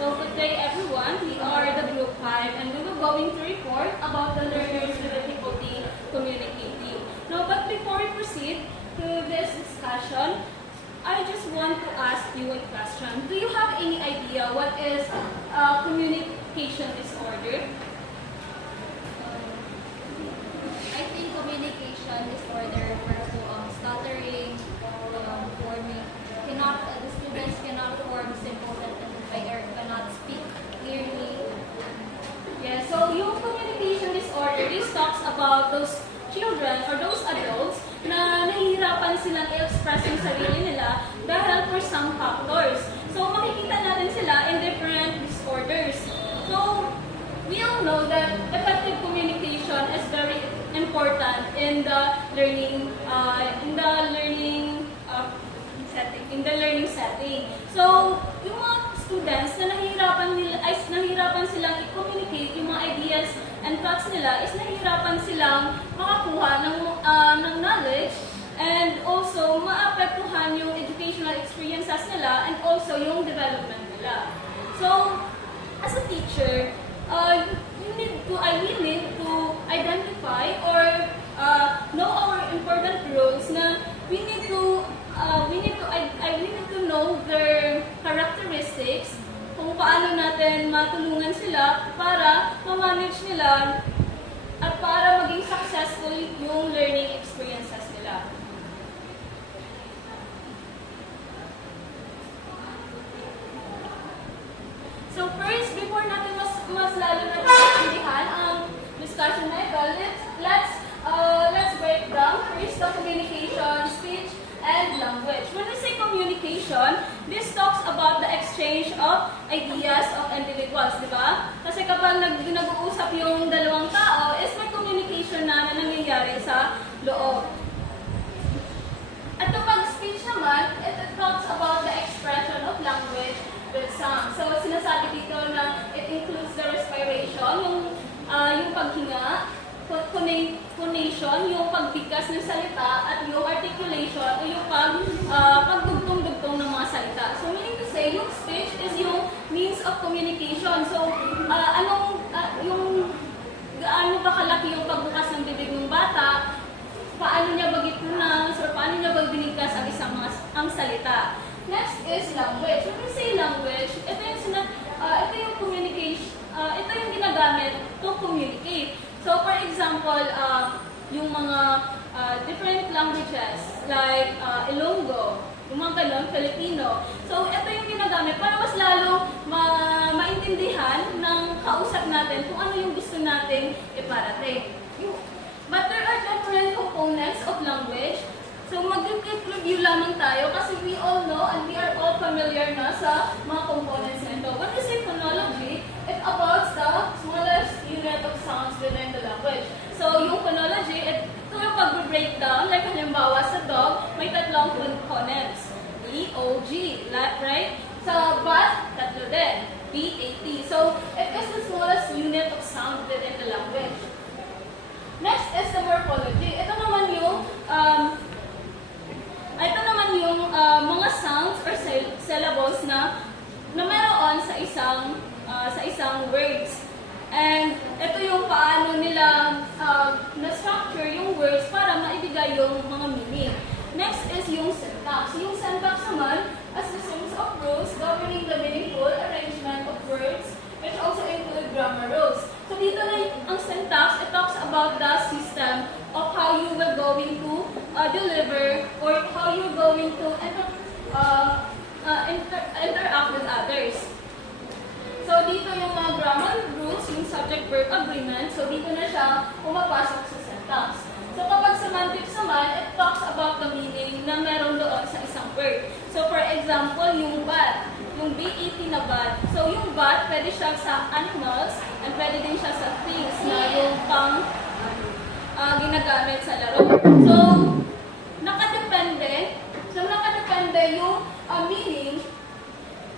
So good day everyone, we are the group 5 and we will going to report about the learners with difficulty communicating. Now, but before we proceed to this discussion, I just want to ask you a question. Do you have any idea what is communication disorder? I think communication disorder refers to stuttering, forming, the students cannot form simple sentences or cannot speak clearly. Yeah, so yung communication disorder, this talks about those children or those adults na nahihirapan silang i-express yung sarili nila dahil for some factors. So makikita natin sila in different disorders. So we all know that effective communication is very important in the learning setting. So yung mga students na nahihirapan silang i-communicate yung mga ideas and thoughts nila is nahihirapan silang makakuha ng knowledge and also maapektuhan yung educational experiences nila and also yung development nila. So as a teacher, we need to identify or know our important roles na we need to know their characteristics, kung paano natin matulungan sila para ma-manage nila at para maging successful yung learning experiences nila. So first, before natin mas lalo na maintindihan ang discussion na ito, let's break down first the communication, speech, and language. When we say communication, this talks about the exchange of ideas of individuals, di ba? Kasi kapag nag-uusap yung dalawang tao, is may communication na nangyayari sa loob. At kapag speech naman, it talks about the expression of language with sound. So, sinasabi dito na it includes the respiration, yung paghinga, phonation, yung pagbigkas ng salita, at yung articulation, o yung pagdugtong-dugtong ng mga salita. So, meaning to say, yung speech is yung means of communication. So, gaano ba kalaki yung pagbukas ng bibig ng bata, paano niya ba i-pronounce, or paano niya ba binigkas ang salita. Next is language. When we say language, ito yung communication, ito yung ginagamit to communicate. So, for example, yung mga different languages like Ilonggo, yung mga ganun, Filipino. So, ito yung ginagamit para mas lalo maintindihan ng kausap natin kung ano yung gusto nating iparating. But there are different components of language. So, mag-quick review lamang tayo kasi we all know and we are all familiar na sa mga components nito. When we say phonology, it about the smallest unit of sounds within the language. So, yung phonology, ito yung pag-breakdown, like halimbawa sa dog, may tatlong components. E, O, G, right? Sa bat, tatlo din. B, A, T. So, it is the smallest unit of sound within the language. Next is the morphology. Ito naman yung mga sounds or syllables na meron sa isang words. And ito yung paano nila na-structure yung words para maibigay yung mga meaning. Next is yung syntax. Yung syntax naman as the series of rules governing the meaningful arrangement of words, which also include grammar rules. So dito na ang syntax, it talks about the system of how you will going to deliver or how you're going to interact with others. So dito yung mga grammar rules, yung subject-verb agreement, so dito na siya pumapasok sa syntax. So kapag semantics naman, it talks about the meaning na meron doon sa isang word. So for example, yung bat, yung BET na bat. So yung bat, pwede siya sa animals and pwede din siya sa things na yung pang ginagamit sa laro. So nakadepende yung meaning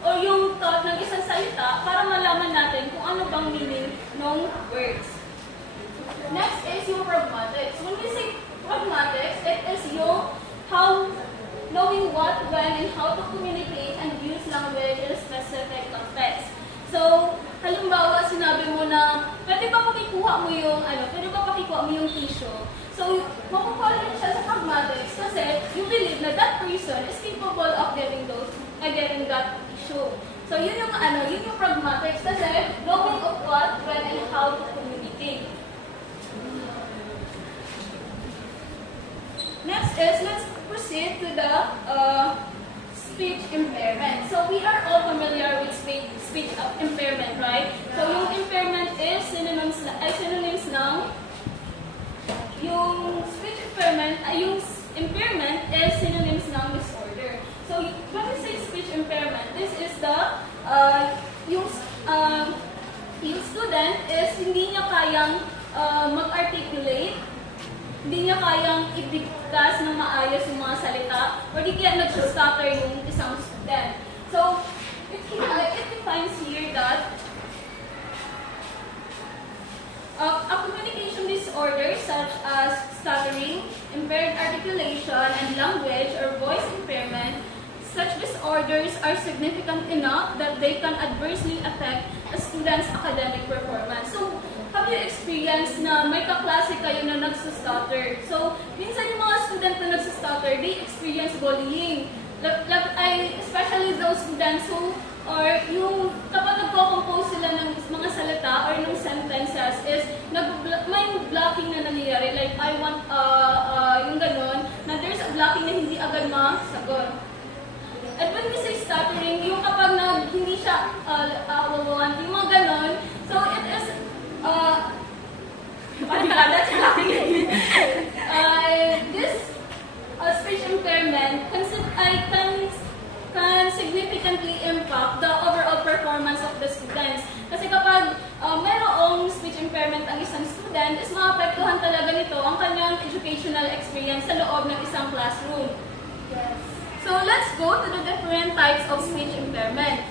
o yung thought ng isang salita para malaman natin kung ano bang meaning ng words. Next is yung pragmatics. When we say pragmatics, it is yung how knowing what, when, and how to communicate and use language in a specific context. So, halimbawa, sinabi mo na, pwede ba pakikuha mo yung, tissue? So, makukuha rin siya sa pragmatics kasi you believe na that person is capable of getting that tissue. So, yun yung pragmatics kasi knowing of what, when, and how to communicate. Next is, let's proceed to the speech impairment. So we are all familiar with speech impairment, right? So yung impairment is synonyms ng yung speech impairment, yung impairment is synonyms ng disorder. So when we say speech impairment, this is the yung student is hindi niya kayang mag-articulate, hindi niya kayang ibigkas ng maayos yung mga salita, or di kaya nag-stutter yung isang student. So, it defines here that a communication disorder such as stuttering, impaired articulation, and language or voice impairment, such disorders are significant enough that they can adversely affect a student's academic performance. So, have you experienced na may kaklase kayo na nagsustutter? So, minsan yung mga student na nagsustutter, they experience bullying. Especially those students who, or yung kapag nagko-compose sila ng mga salita or ng sentences is may blocking na nangyayari. Like, I want, yung ganon, na there's a blocking na hindi agad masagot. At when we say stuttering, yung kapag hindi siya yung mga ganon, so it is this speech impairment can significantly impact the overall performance of the students. Kasi kapag mayroong speech impairment ang isang student, is maapektuhan talaga nito ang kanyang educational experience sa loob ng isang classroom. Yes. So let's go to the different types of speech impairment.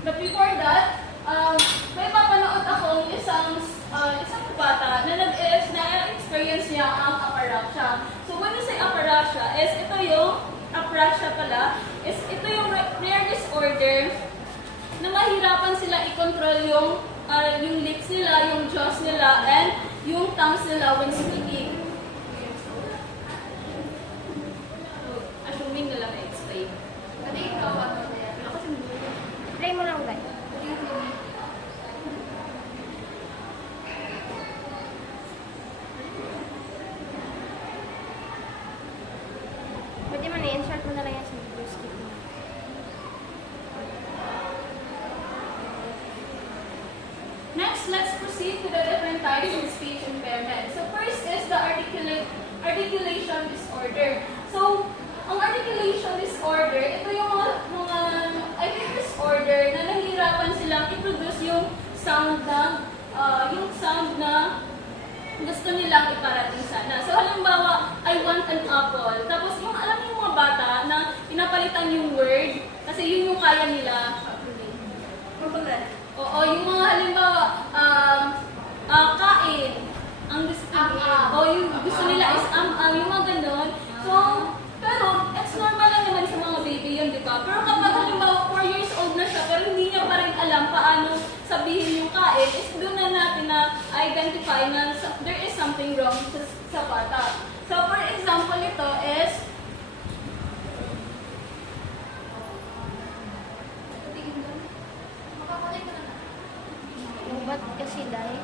But before that, may papanood akong isang bata na na-experience niya ang aparaxia. So when you say aparaxia, ito yung rare disorder na mahirapan sila i-control yung lips nila, yung jaws nila, and yung tongues nila when speaking. Assuming nila na-explain. Ano yung tawag mo yan? Ako siguro. Try mo lang, guys. Pwede man i-insert mo na lang yan sa video skip mo. Next, let's proceed to the different types of speech impairment. So first is the articulation disorder. So, ang articulation disorder, ito yung mga disorder na nahihirapan silang i-produce yung sound na gusto nilang iparating sana. So, halimbawa, I want an apple. Tapos, alam niyo yung mga bata na pinapalitan yung word, kasi yun yung kaya nila. Oo, yung mga halimbawa, kain. Yung gusto nila is yung mga ganon. So, pero, it's normal lang naman sa mga baby yun, di ba? Pero kapag halimbawa 4 years old na siya, pero hindi niya pa rin alam paano sabihin yung kain, is doon na natin na identify na there is something wrong sa bata. So, for example, ito is, Ba't kasi dahil?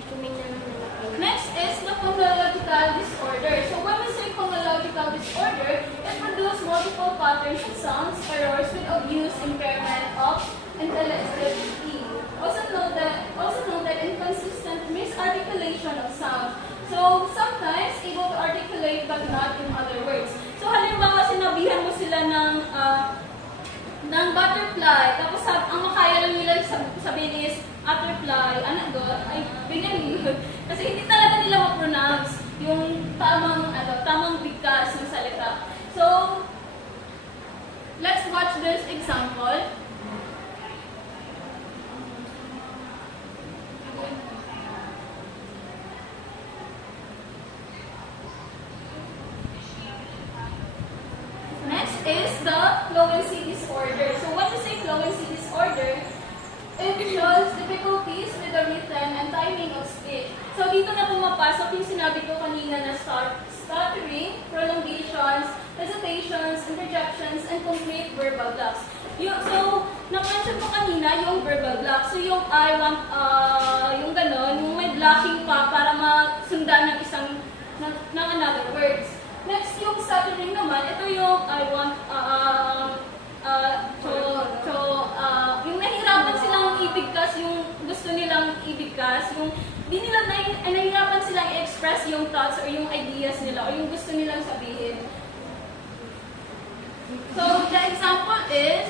Assuming na lang nalagay. next is the phonological disorder. So when we say phonological disorder, it produces multiple patterns of sounds, errors with abuse, impairment of intelligibility. Also noted inconsistent misarticulation of sound. So sometimes able to articulate but not in other words. So halimbawa sinabihan mo sila ng butterfly, tapos ang makaya lang nila sabihin is butterfly, ay ganyan yun. Kasi hindi talaga nila ma-pronounce yung tamang bigkas ng salita. So, let's watch this example. Next is the fluency disorder. So when we say fluency disorder, it shows difficulties with the written and timing of speech. So dito na pumapasok yung sinabi ko kanina na stuttering, prolongations, hesitations, interjections, and complete verbal blocks. So, na-mention ko kanina yung verbal blocks. So yung I want, yung gano'n, yung may blocking pa para masundan ng isang, ng another words. Next, yung stuttering naman, ito yung I want, yung nahihirapan silang ibigkas, yung gusto nilang ibigkas, yung di nila nahihirapan silang i-express yung thoughts or yung ideas nila or yung gusto nilang sabihin. So, the example is,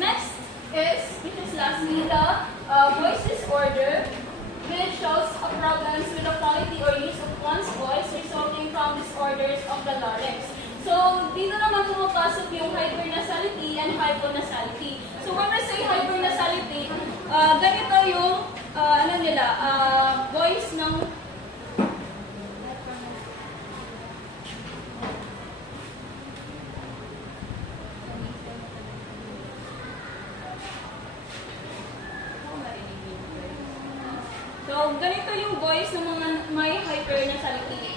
next is, which is lastly, the voice disorder, which shows problems with the quality or use of one's voice resulting from disorders of the larynx. So, dito naman pumapasok yung hypernasality and hyponasality. So, when we say hypernasality, ganito yung, voice ng So, ganito yung voice ng mga may hypernasality.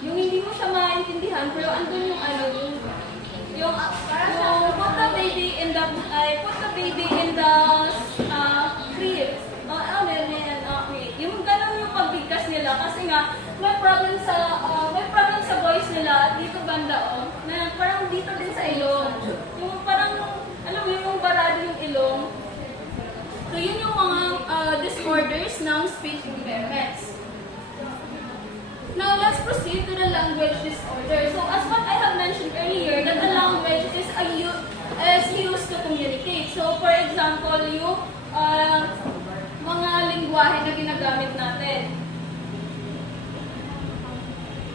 Yung hindi mo siya maintindihan, pero andun yung put the baby in the crib. Yung ganun yung pagbigkas nila kasi nga may problem sa voice nila dito banda na parang dito din sa ilong. Yung parang alam mo yung barado yung ilong. So yun yung mga disorders ng speech impairments. Now let's proceed to the language disorder. So as what I have mentioned earlier, that a language is used to communicate. So for example, yung mga lingwahe na ginagamit natin.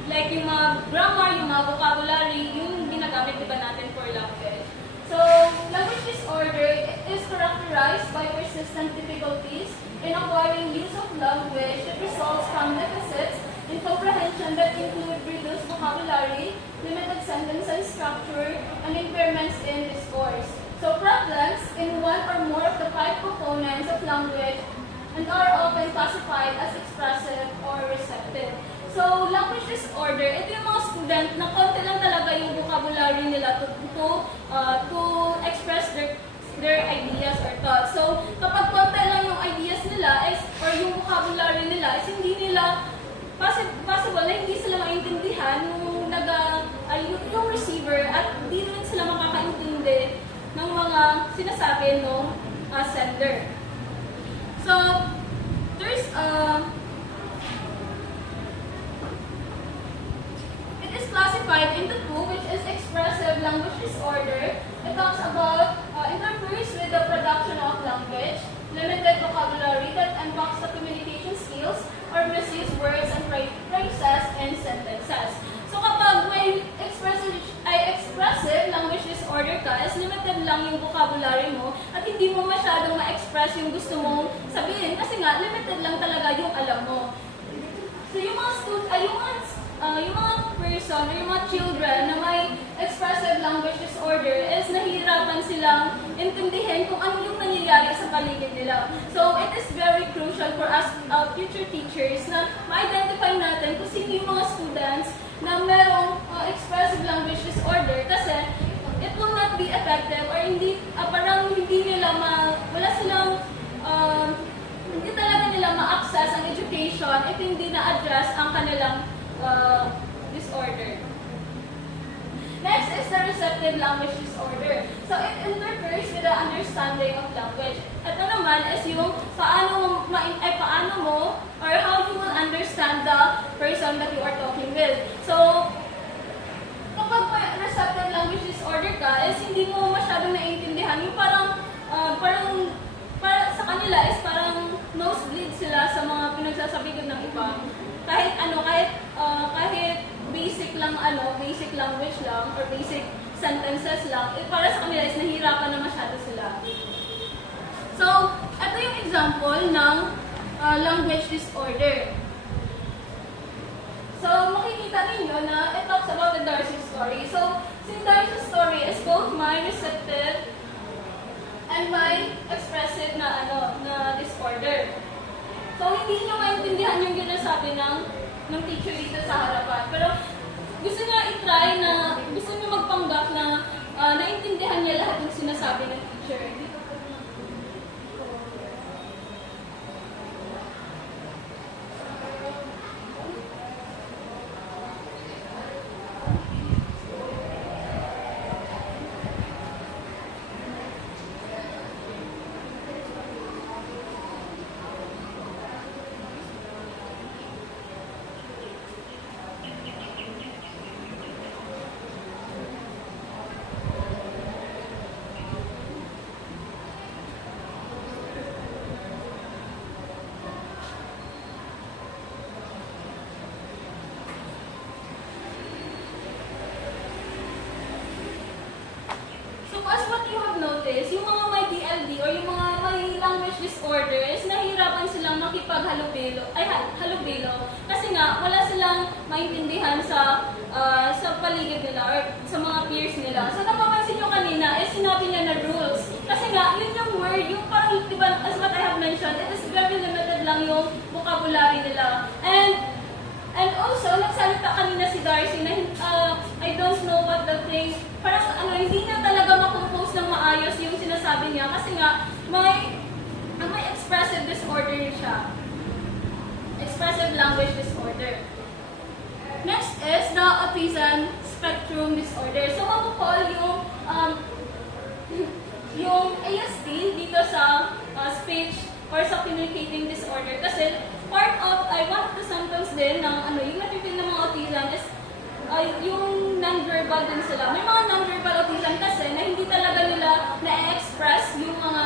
Like yung mga grammar, yung mga vocabulary, yung ginagamit diba natin for language. So, language disorder is characterized by persistent difficulties in acquiring use of language that results from deficits in comprehension that include reduced vocabulary, limited sentence structure, and impairments in discourse. So, problems in one or more of the 5 components of language and are often classified as expressive or receptive. So, language disorder, ito yung mga student na konti lang talaga yung vocabulary nila to express their ideas or thoughts. So, kapag konti lang yung ideas nila or yung vocabulary nila is hindi nila possible na hindi sila maintindihan yung receiver at hindi rin sila makakaintindi ng mga sinasabi ng sender. So, there's it is classified into 2, which is expressive language disorder. It talks about interferes with the production of language, limited vocabulary that impacts the communication skills, or misuse words and phrases in sentences. So kapag may expressive language disorder ka, is limited lang yung vocabulary mo at hindi mo masyadong ma-express yung gusto mong sabihin kasi nga limited lang talaga yung alam mo. So yung mga person or yung mga children na may expressive language disorder is nahihirapan silang intindihin kung ano yung nangyayari sa paligid nila. So, it is very crucial for us future teachers na ma-identify natin kung sino yung mga students na merong expressive language disorder kasi it will not be effective or parang hindi nila wala silang hindi talaga nila ma-access ang education if hindi na-address ang kanilang disorder. Next is the receptive language disorder. So, it interferes with the understanding of language. Ito naman is yung paano mo or how you will understand the person that you are talking with. So, kapag may receptive language disorder lang basic language lang or basic sentences lang, para sa kanila is nahihirapan na masyado sila. So, ito yung example ng language disorder. So, makikita ninyo na it talks about the Darcy story. So, si Darcy's story is both my receptive and my expressive na disorder. So, hindi nyo maintindihan yung ginasabi ng teacher dito sa harapan. Pero, gusto niya i-try na, gusto niya magpanggap na naintindihan niya lahat ng sinasabi ng teacher. As what you have noticed, yung mga may DLD or yung mga may language disorders, nahihirapan silang makipaghalubilo, kasi nga wala silang maintindihan sa paligid nila or sa mga peers nila. So napapansin nyo kanina, sinabi niya na rules. Kasi nga, yun yung word, yung parang, diba, as what I have mentioned, it is very limited lang yung vocabulary nila. And also, nagsalita kanina si Darcy na I don't know what the thing, parang hindi niya talaga makompose ng maayos yung sinasabi niya kasi nga may expressive disorder siya. Expressive language disorder. Next is the autism spectrum disorder. So, mako-call yung ASD dito sa speech or sa communicating disorder kasi part of, one of the symptoms din ng yung natipid ng mga autism is yung non-verbal din sila. May mga non-verbal autism kasi na hindi talaga nila na-express yung mga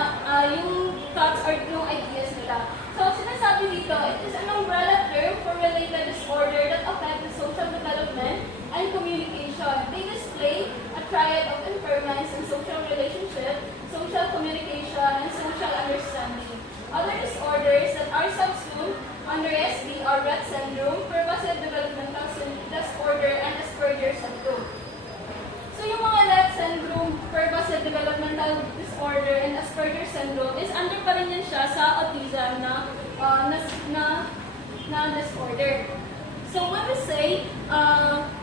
yung thoughts or yung ideas nila. So, sinasabi dito, it is an umbrella term for related disorder that affect the social development and communication. They display a triad of impairments in social relationship, social communication, and social understanding. Other disorders that are subsumed under ASD are Rett syndrome, pervasive developmental disorder, and Asperger syndrome. So yung mga Rett syndrome, pervasive developmental disorder, and Asperger syndrome is under pa rin yan siya sa autism na disorder. So when we say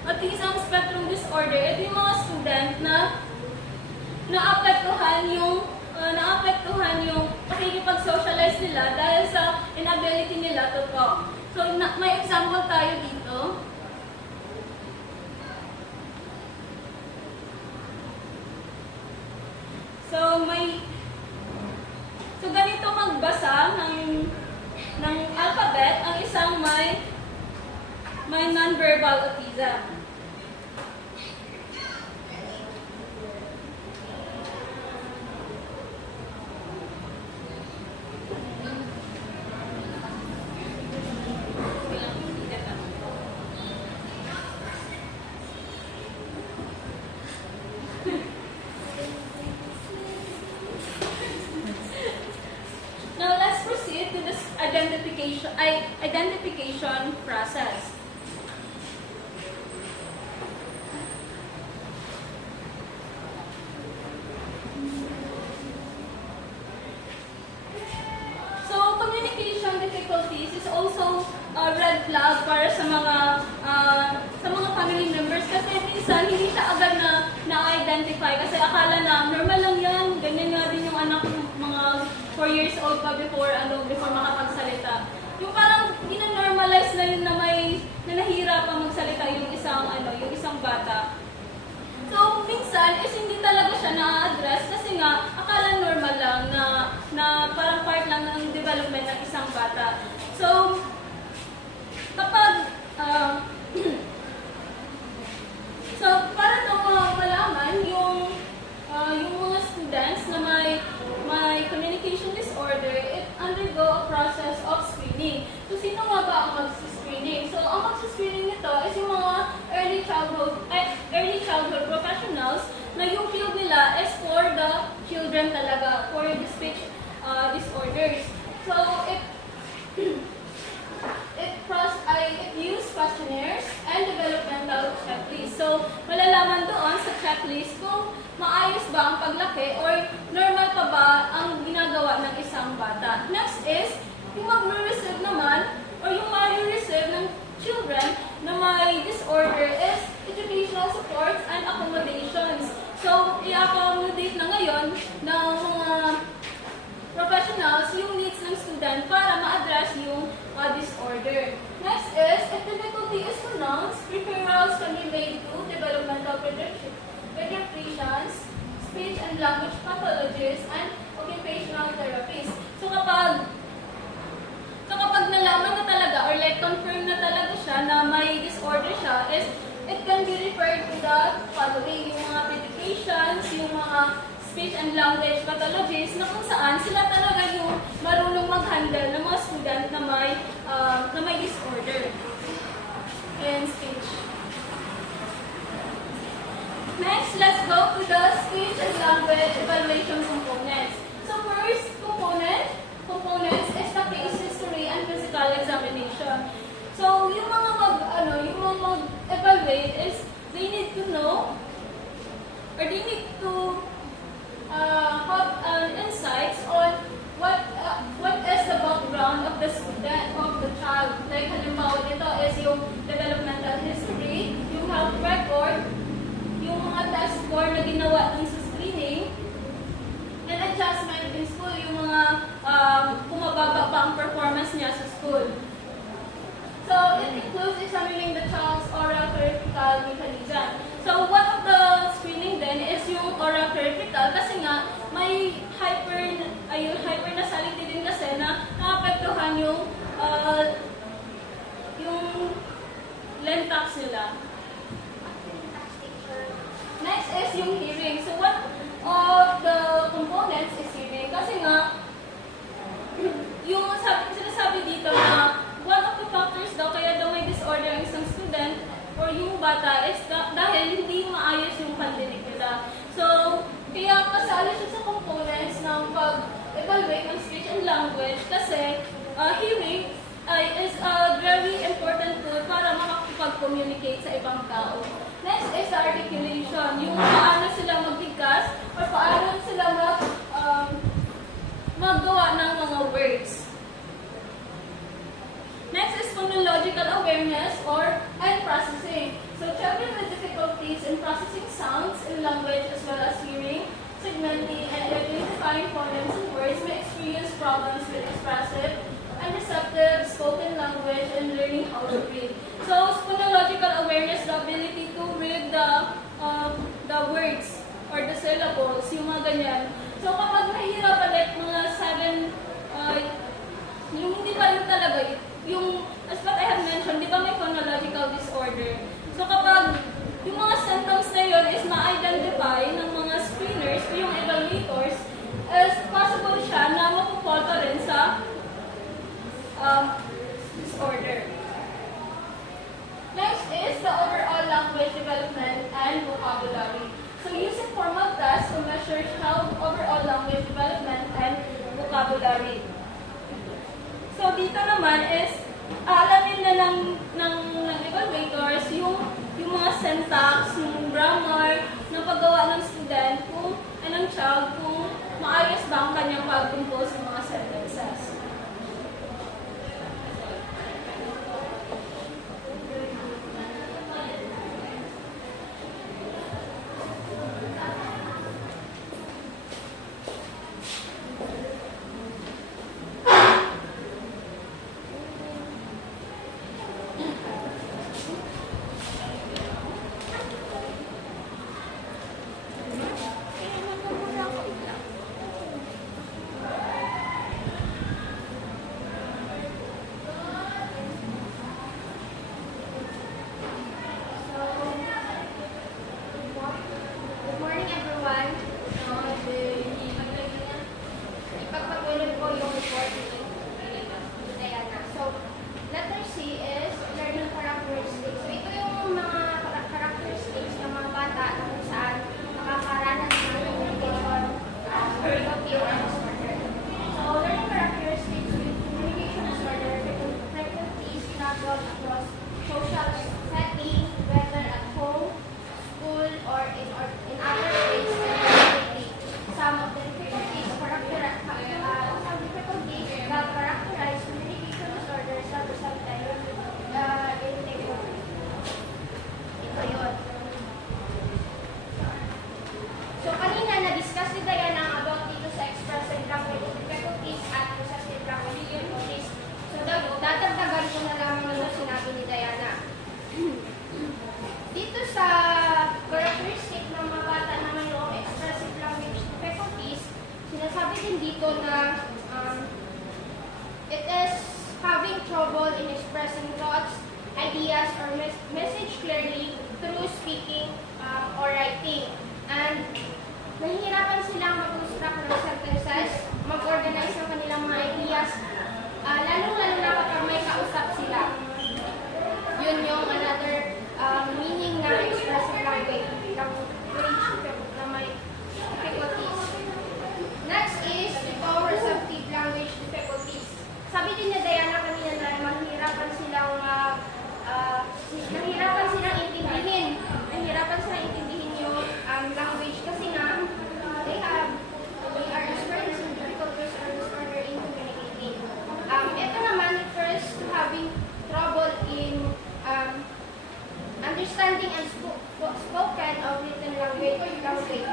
autism spectrum disorder, ito yung mga student na naapektuhan yung pakikipag-socialize nila dahil sa inability nila to talk. So, may example tayo dito. So ganito magbasa ng alphabet ang isang may non-verbal autism. Identification process. So, communication difficulties is also a red flag para sa mga family members kasi minsan hindi siya agad na-identify kasi akala na normal lang yan, ganyan nga din yung anak mga 4 years old pa before makapagsalita. Yung parang ina-normalize na yun na nahihirapan magsalita yung isang bata. So, minsan is hindi talaga siya na-address kasi nga akala normal lang na parang part lang ng development ng isang bata. So, kapag so, para malaman yung mga students na may communication disorder, it undergo a process of screening. So, sino nga ba ang mag-screening? So, ang mag-screening nito is yung mga early childhood professionals na yung field nila is for the children talaga, for the speech disorders. So, it used questionnaires and developmental checklists. So, malalaman doon sa checklist kung maayos ba ang paglaki or normal pa ba ang ginagawa ng isang bata. Next is, yung mag-receive naman or yung ma-receive ng children na may disorder is educational supports and accommodations. So, i-accommodate na ngayon ng mga professionals yung needs ng student para ma-address yung disorder. Next is, if difficulty is pronounced, referrals can be made to developmental pediatricians, speech and language pathologists, and occupational therapists. So kapag nalaman na talaga or like confirm na talaga siya na may disorder siya, is it can be referred to the following, yung mga medications, yung mga speech and language pathologists na kung saan sila talaga yung marunong mag-handle ng mga student na may disorder in speech. Next, let's go to the speech and language evaluation components. So first components is the case history and physical examination. So yung mga mag-evaluate is they need to know or they need to have insights on what is the background of the student, of the child. Like halimbawa dito is yung developmental history, yung health record, yung mga test score na ginawa dun sa screening, and adjustment in school, yung mga kung mababa pa ang performance niya sa school. So it includes examining the child's oral theoretical mechanism. So one of the screening then is yung oral theoretical kasi nga may hyper nasality din kasi na naapektuhan yung lentax nila. Next is yung hearing. So one of the components is hearing kasi nga yung sinasabi dito na one of the factors daw kaya daw may disorder ang isang student or yung bata is dahil hindi maayos yung pandinig nila. So, kaya kasali siya sa components ng pag-evaluate ng speech and language kasi hearing is a very important tool para makakapag-communicate sa ibang tao. Next is the articulation, yung paano sila magbigkas or paano sila maggawa ng mga words. Next is phonological awareness and processing. So children with difficulties in processing sounds in language as well as hearing, segmenting, and identifying phonemes and words may experience problems with expressive and receptive spoken language and learning how to read. So phonological awareness, the ability to read the words or the syllables, yung mga ganyan. So kapag nahihirapan like mga 7, yung hindi pa yun talaga, yung, as what I have mentioned, di ba may phonological disorder? So kapag yung mga symptoms na yun is ma-identify ng mga screeners o yung evaluators, is possible siya na mapupol pa rin sa disorder. Next is the overall language development and vocabulary. So using formal tests to measure child overall language development and vocabulary. So dito naman is alamin na ng evaluators yung mga syntax, yung grammar, ng paggawa ng student, ng child, kung maayos ba ang kanyang pag-compose ng mga sentences. dito na it is having trouble in expressing thoughts, ideas, or message clearly through speaking or writing. And nahihirapan silang mag-construct ng sentences, mag-organize ng kanilang mga ideas, lalong-lalo na kapag may kausap sila. Yun yung another meaning ng expressive language na may difficulties. Next is ito, receptive language difficulties. Sabi din ni Diana kanina na mahirapan silang intindihin yung language kasi nga they are experiencing difficulties or disorder in communicating. Ito naman refers to having trouble in understanding and spoken of written language.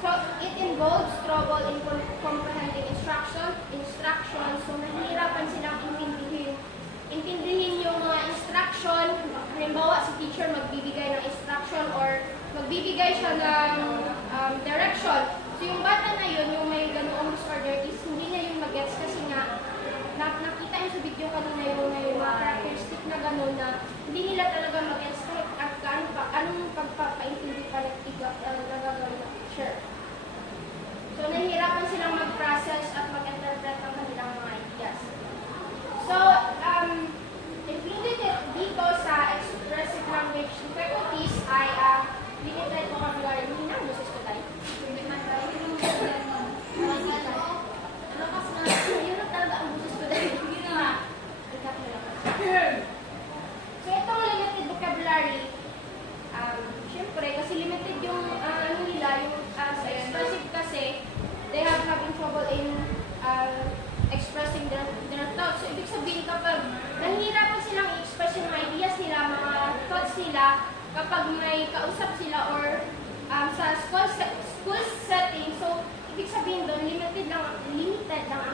So it involves trouble in comprehending instruction. So nahihirapan silang intindihin yung mga instruction. Halimbawa, si teacher magbibigay ng instruction or magbibigay siya ng direction. So yung bata na yun, yung may ganoong disorder, is hindi niya yung mag-gets kasi nga nakita yung sa video kanina yung mga characteristic na gano'n na hindi nila talaga mag-gets kahit anong pagpapaintindi pa nagagawin ng teacher. So nahihirapan silang mag-process at mag-interpret ng kanilang mga ideas. So, included dito sa expressive language difficulties ay limited vocabulary. Hindi na, gusto ko tayo. Yun ang talaga ang gusto ko tayo. So, itong limited vocabulary, syempre, kasi limited yung ano nila, yung sa expressive kasi, they have having trouble in expressing their thoughts. So, ibig sabihin kapag nahihirapan silang i-express yung ideas nila, mga thoughts nila, kapag may kausap sila or sa school setting, so, ibig sabihin doon, limited lang ang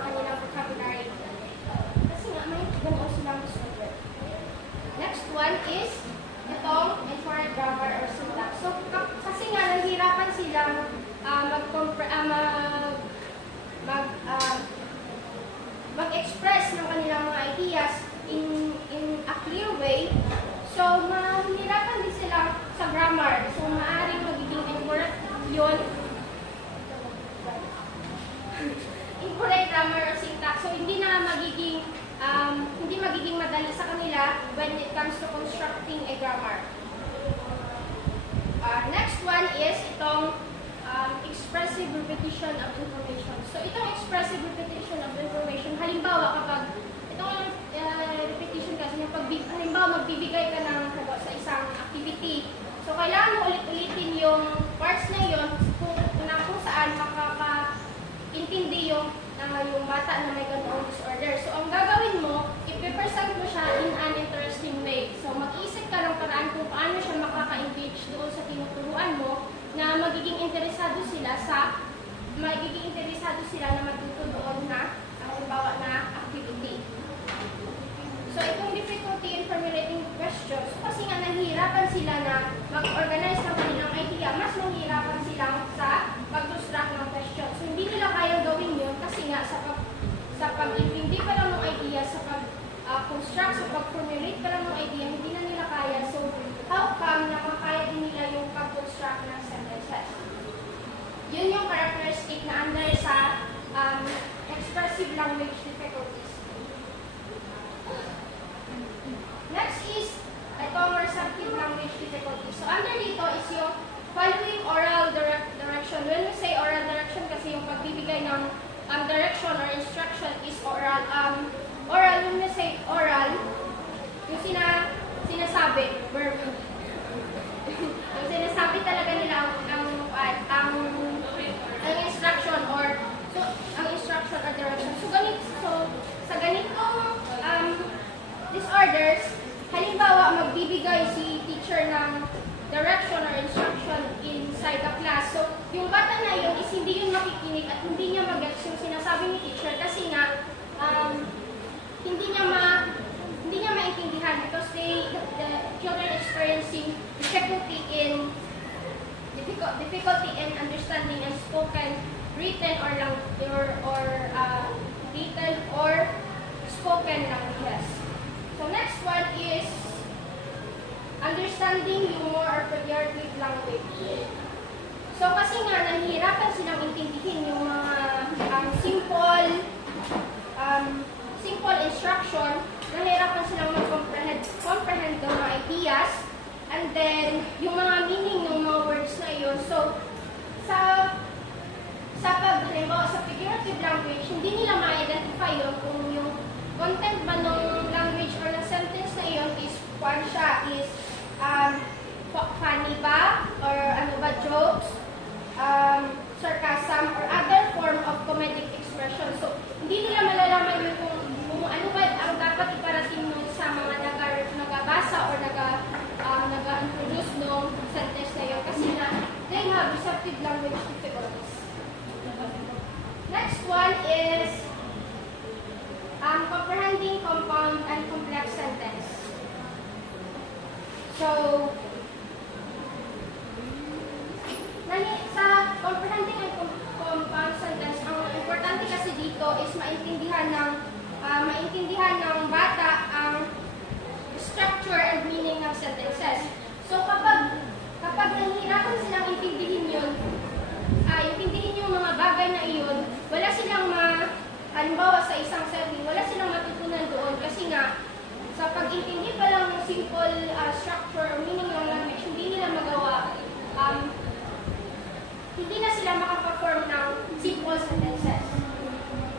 kanilang vocabulary. Kasi nga, may ganoon silang disorder. Next one is itong incorrect grammar or syntax. So, kasi nga, nahihirapan silang mag-express ng kanilang mga ideas in a clear way. So, mahihirapan din sila sa grammar. So, maaaring magiging incorrect yun. Incorrect grammar or syntax. So, hindi magiging madali sa kanila when it comes to constructing a grammar. Next one is itong expressive repetition of information. So, itong expressive repetition of information, halimbawa kapag itong repetition kasi halimbawa magbibigay ka ng sa isang activity. So, kailangan mo ulit-ulitin yung parts na yun kung saan makakaintindi yung bata na may ganoong disorder. So, ang gagawin mo, i-present mo siya in an interesting way. So, mag-iisip ka ng paraan kung paano siya makaka-engage doon sa tinuturuan mo na magiging interesado sila na matuto doon na halimbawa na activity. So, itong difficulty in formulating questions, kasi nga nahihirapan sila na mag-organize ng kanilang idea, mas nahihirapan silang sa pag-construct ng questions. So, hindi nila kayang gawin yun kasi nga sa pag-intindi pa lang ng idea, sa pag-construct, sa pag-formulate pa lang ng idea, hindi na nila kaya. So, how come na makaya din nila yung pag-construct ng sentences? Yun yung characteristic na under sa expressive language difficulties. Next is itong receptive language difficulties. So, under dito is yung following oral direction. When we say oral direction, kasi yung pagbibigay ng direction or instruction is oral. Oral, when we say oral, yung sinasabi, verbal. Yung sinasabi talaga nila ang instruction or direction. So, sa ganitong disorders, halimbawa magbibigay si teacher ng direction or instruction inside the class. So, yung bata na yun is hindi yun makikinig at hindi niya mag-gets yung sinasabi ni teacher kasi nga hindi niya maintindihan because the children experiencing difficulty in understanding and spoken written written or spoken languages. So next one is understanding humor or figurative language. So kasi nga nahihirapan silang intindihin yung mga simple instruction, nahihirapan silang comprehend ng mga ideas, and then yung mga meaning ng mga words na yun. So halimbawa sa figurative language, hindi nila ma-identify yun kung yung content ba ng language or ng sentence na yun is funny ba, or ano ba, jokes, sarcasm, or other form of comedic expression. So, hindi nila malalaman yun kung ano ba ang dapat iparating nun sa mga nagabasa or nag-introduce nung sentence na yun. Kasi na, they have receptive language difficulties. Next one is comprehending compound and complex sentence. So, sa comprehending and compound sentence, ang importante kasi dito is maintindihan ng bata ang structure and meaning ng sentences. So, kapag nahihirapan silang intindihin yung mga bagay na iyon, wala silang halimbawa sa isang setting, wala silang matutunan doon kasi nga, sa pag-intindi pa lang ng simple structure or meaning ng language, hindi nila magawa, hindi na sila makaperform ng simple sentences.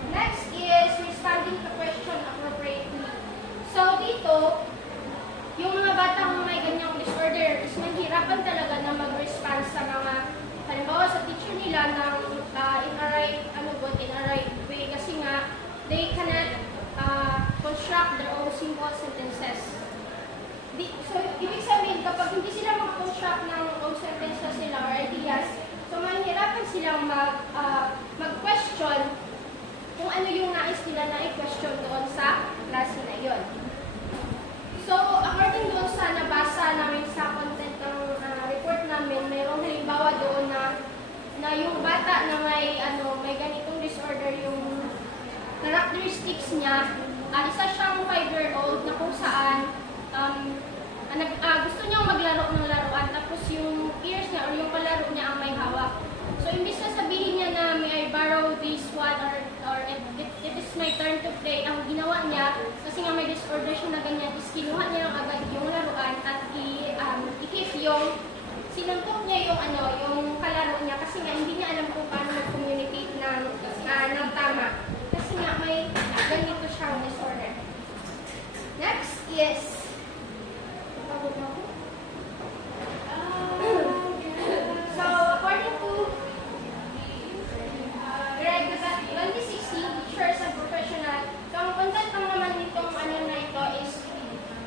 Next is responding to question appropriately. So dito, yung mga batang may ganyang disorder is mahirapan talaga na mag-respond sa mga, halimbawa sa teacher nila ng in a right way kasi nga, they cannot construct their own simple sentences. So, ibig sabihin, kapag hindi sila mag-construct ng own sentences nila or ideas, so mahirapan silang mag-question kung ano yung nais nila na i-question doon sa klase na yun. So, according doon sa nabasa namin sa content ng report namin, mayroong halimbawa doon na yung bata na may ganitong disorder, yung characteristics niya, isa siyang 5-year-old na kung saan gusto niyang maglaro ng laruan, tapos yung peers niya or yung palaro niya ang may hawak. So, imbis na sabihin niya na may I borrow this one or it is my turn to play, ang ginawa niya, kasi nga may disorder siya na ganyan, is kinuha niya lang agad yung laruan at i-hit sinuntok niya yung kalaro niya kasi nga hindi niya alam kung paano mag-communicate ng tama. Kasi nga may ganito siyang disorder. Next is so, according to Greg 2016, teachers and professional, so ang content naman nitong na ito is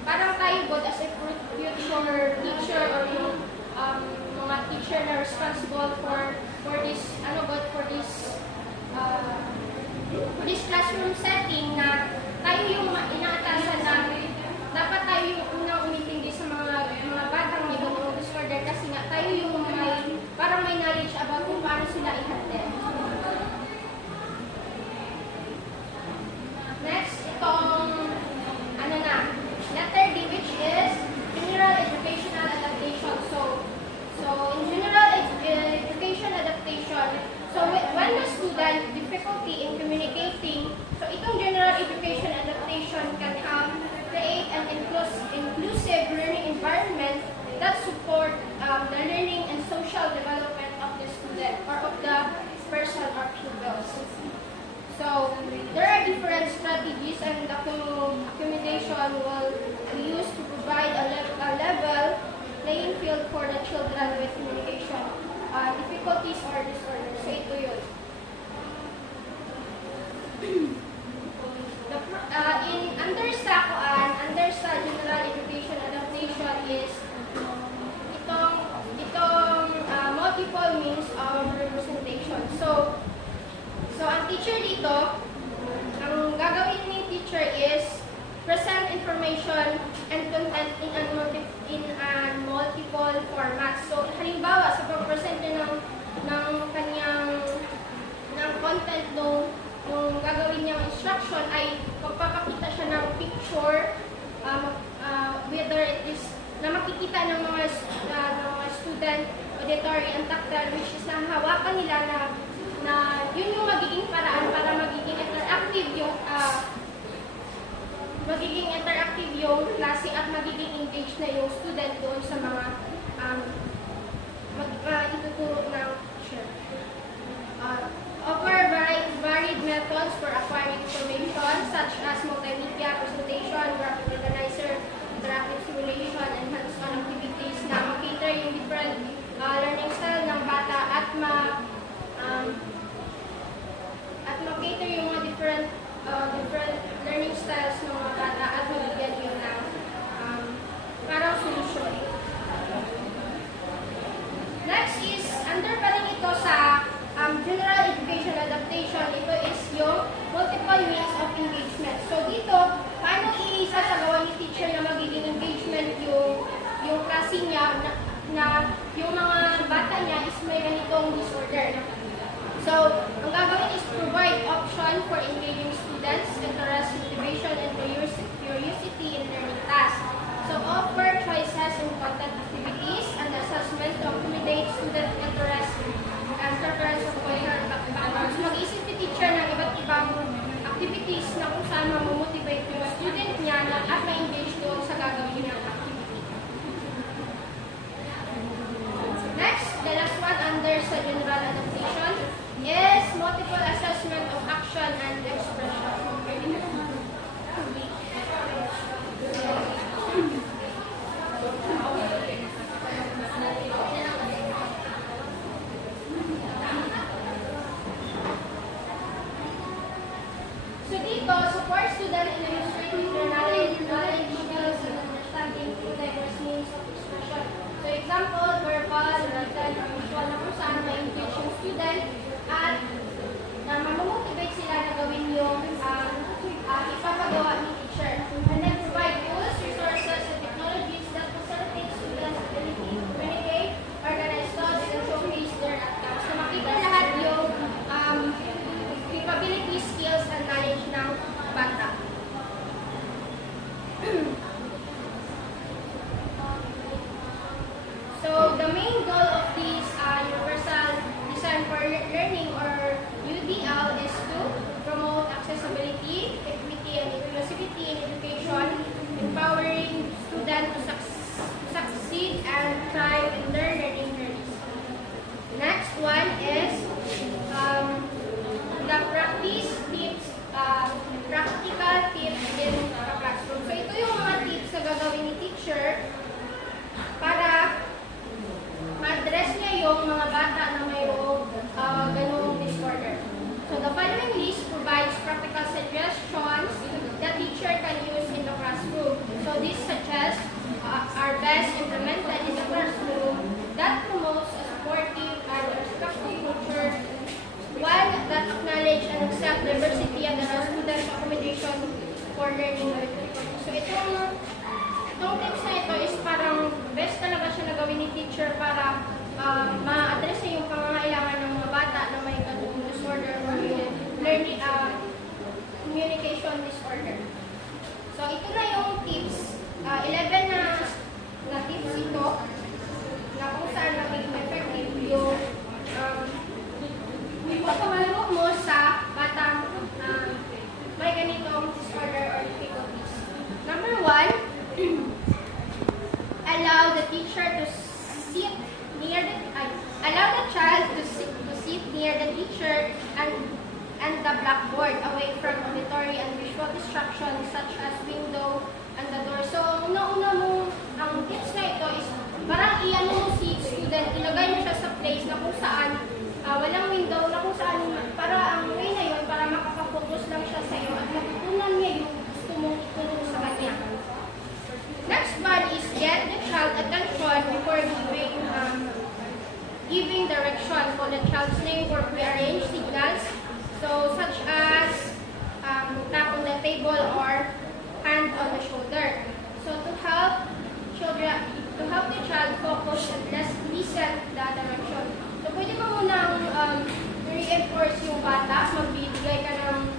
parang tayo good as a future teacher or yung mga teacher na responsible for this classroom setting na tayo yung inaatasan na dapat tayo yung unang umintindi sa mga batang may ganung disorder kasi nga tayo yung parang may knowledge about kung paano sila i-handle. Next, itong letter D, which is general educational adaptation. So in general education adaptation, so when the student difficulty in communicating, so itong general education adaptation can help create an inclusive learning environment that support the learning and social development of the student or of the person or pupils. So there are different strategies and accommodation will be used to provide a level playing field for the children with communication difficulties or disorders. So ito yun. Under sa general education adaptation is itong multiple means of representation. So ang teacher dito, ang gagawin ng teacher is present information and content in a multiple formats. So halimbawa sa pag-present niya ng kanyang auditory and tactile, which is nahahawakan nila na yun yung magiging paraan para magiging interactive yung klase at magiging engaged na yung student doon sa mga ituturo ng teacher. Offer varied methods for acquiring information such as multimedia, presentation, graphic organizer, interactive simulation, and hands-on activities na mag-cater yung different learning style ng bata at ma-cater yung mga different learning styles ng mga bata at mabigyan yun ng parang solusyon. Next is, under pa rin ito sa general education adaptation, ito is yung multiple means of engagement. So dito, paano isasagawa ni teacher na magiging engagement yung klase niya na yung mga bata niya is may ganitong disorder. So, ang gagawin is provide option for engaging students, interest, motivation, and curiosity in learning tasks. So, offer choices in content activities and assessment to accommodate student interest and preference of cultural backgrounds. Mag-isip si teacher ng iba't ibang activities na kung saan mamomotivate yung student niya at ma-engage doon sa gagawin niyang activity. Next, the last one under sa general adaptation is multiple assessment of action and expression. So dito, support student in illustrating their knowledge, skills, and understanding through diverse means of expression. So example, verbal, written, or visual na kung saan ma-engage yung student at na mamomotivate sila na gawin yung ipapagawa ni teacher. And then provide tools, resources, and technologies that facilitate students' ability to communicate, organize thoughts, and showcase their outcomes. So makita lahat yung capabilities, skills, and knowledge ng bata. So the main goal of this Universal Design for Learning or UDL is to promote accessibility, equity, and inclusivity in education, empowering students to succeed and thrive in their learning journeys. Next one is the practice tips, practical tips in the classroom. So ito yung mga tips na gagawin ni teacher para ma-address niya yung mga bata na mayroong ganung disorder. So the following list provides practical suggestions that teacher can use in the classroom. So these suggests are best implemented in the classroom that promotes a supportive and respectful culture, one that acknowledge and accept diversity and allow student accommodation for learning. So itong tips na ito is parang best talaga siya na gawin ni teacher para ma-address niya yung pangangailangan ng mga bata na may ganung disorder or yung learning communication disorder. So ito na yung tips. 11 na tips ito na kung saan magiging effective yung pagkamalunok mo sa batang may ganitong disorder or difficulties. Number 1, allow the teacher to sit near allow the child to sit near the teacher and the blackboard, away from auditory and visual distractions such as window and the door. So, una-una mo, ang tips na ito is parang iyan mo si student, ilagay mo siya sa place na kung saan walang window, na kung saan para ang way na yun, para makapag-focus lang siya sa iyo at matutunan niya yung gusto mong itulong sa kanya. Next one is get the child attention before giving direction for the child's name or prearrange signals, so such as tap on the table or hand on the shoulder. So to help the child focus and listen the direction. So pwede mo munang reinforce yung bata, magbibigay ka ng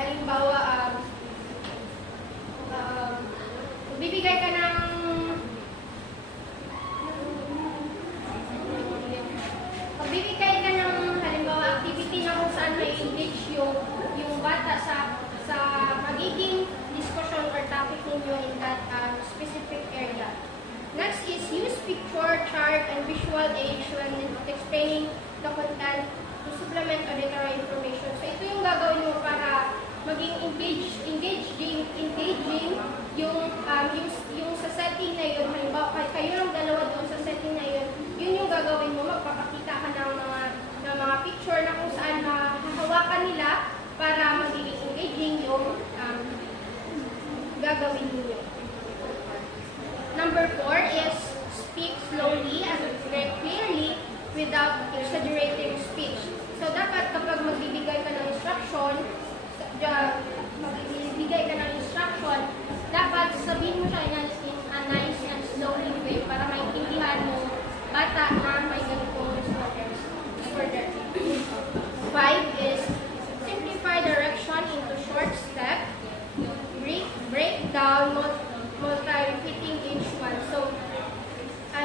halimbawa bibigay ka ng sample age when explaining the content to supplement auditory information. So ito yung gagawin mo para maging engaging yung sa setting na yun. Halimbawa, kayo lang dalawa doon sa setting na yun, yun yung gagawin mo. Magpapakita ka ng mga picture na kung saan hahawakan nila para magiging engaging yung gagawin niyo. Number 4 is speak slowly and very clearly without exaggerating speech. So, dapat kapag magbibigay ka ng instruction, dapat sabihin mo siya in a nice and slowly way para maintindihan mo bata na may ganitong disorder. 5 is simplify direction into short steps. Break down multi-repeating each one. So,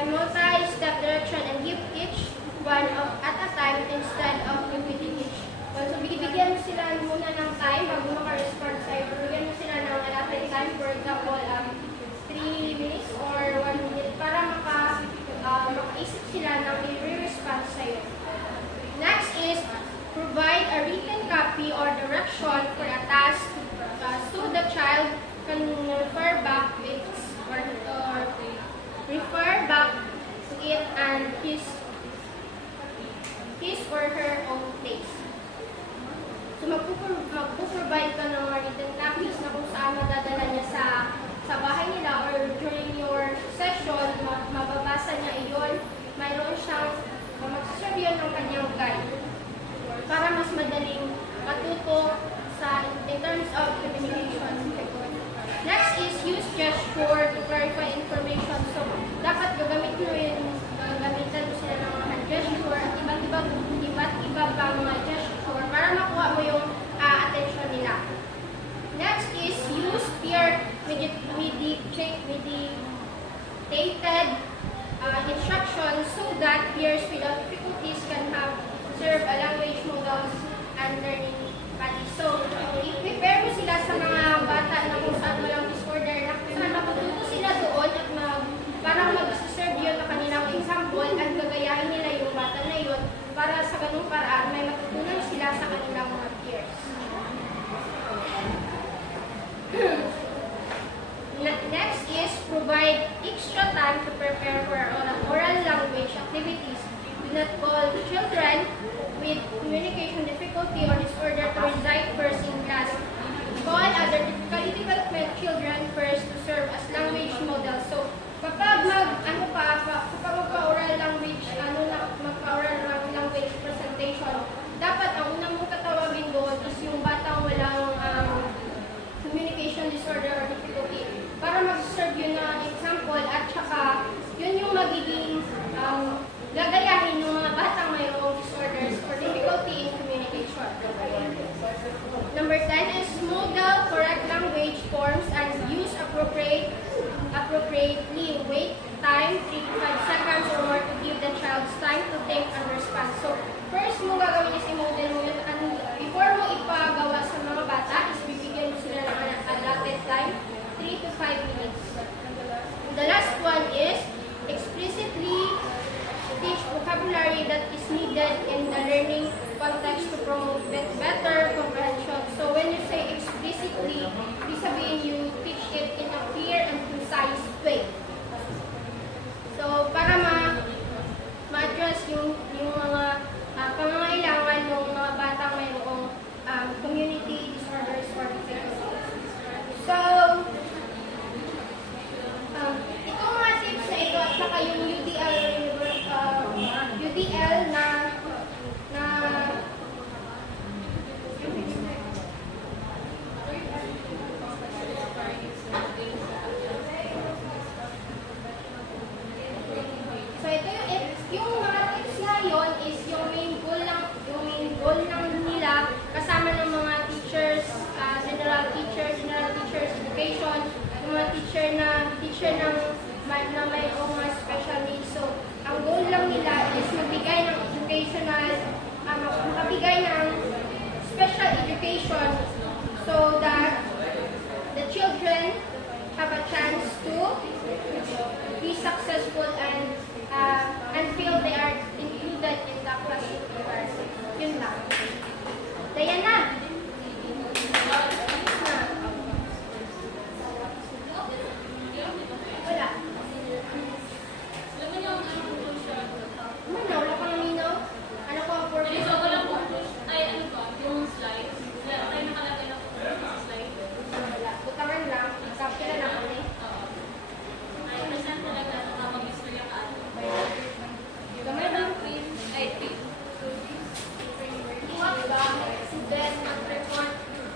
multi-step direction and give each one at a time instead of repeating each one. So, bigyan sila muna ng time bago maka-respond sa'yo. Bigyan mo sila ng allotted time, for example, 3 minutes or 1 minute para makaisip sila ng i-respond sa'yo. Next is provide a written copy or direction for a task so the child can refer back to it and his or her own place. So magpo-provide ka ng written copies na kung saan madadala niya sa bahay nila or during your session, mababasa niya iyon. Mayroon siyang mag-serve yun ng kanyang guide para mas madaling matuto in terms of communication. Next is use gesture to clarify information. So, dapat gamitan mo sila ng mga gesture at iba't iba pa mga gesture para makuha mo yung attention nila. Next is use peer meditated instructions so that peers without difficulties can serve a language models and learning buddies. So, i-prepare mo sila sa mga bata na kung saan walang disorder na kung saan matututo sila doon at parang mag-serve yun na kanilang example at gagayahin nila yung bata na yun para sa ganung paraan may matutunan sila sa kanilang mga peers. Next is provide extra time to prepare for oral language activities. Do not call children with communication difficulty or disorder to recite first in class. Call other typically development children first to serve as language models. So, kapag magpa-oral language presentation, dapat ang unang mong tatawagin doon is yung batang walang communication disorder or difficulty para mag-serve yun na example at saka yun yung magiging gagayahin ng mga batang mayroong disorders or difficulty in communication. Number 10 is model correct language forms and use appropriately. Wait time 3 to 5 seconds or more to give the child time to think and respond. So, first mo gagawin is i-model mo yun and before mo ipagawa sa mga bata is bibigyan mo sila ng allotted time 3 to 5 minutes. The last one is explicitly teach vocabulary that is needed in the learning context to promote better comprehension. So when you say explicitly, ibig sabihin you teach it in a clear and concise way. So para ma-address yung mga pangangailangan ng mga batang mayroong community disorders or difficulties. So, itong mga tips na ito at saka yung UDL na so ito yung mga tips na yon is yung main goal lang nila kasama ng mga teachers, general teachers education, yung mga teacher na may mga special needs. So ang goal lang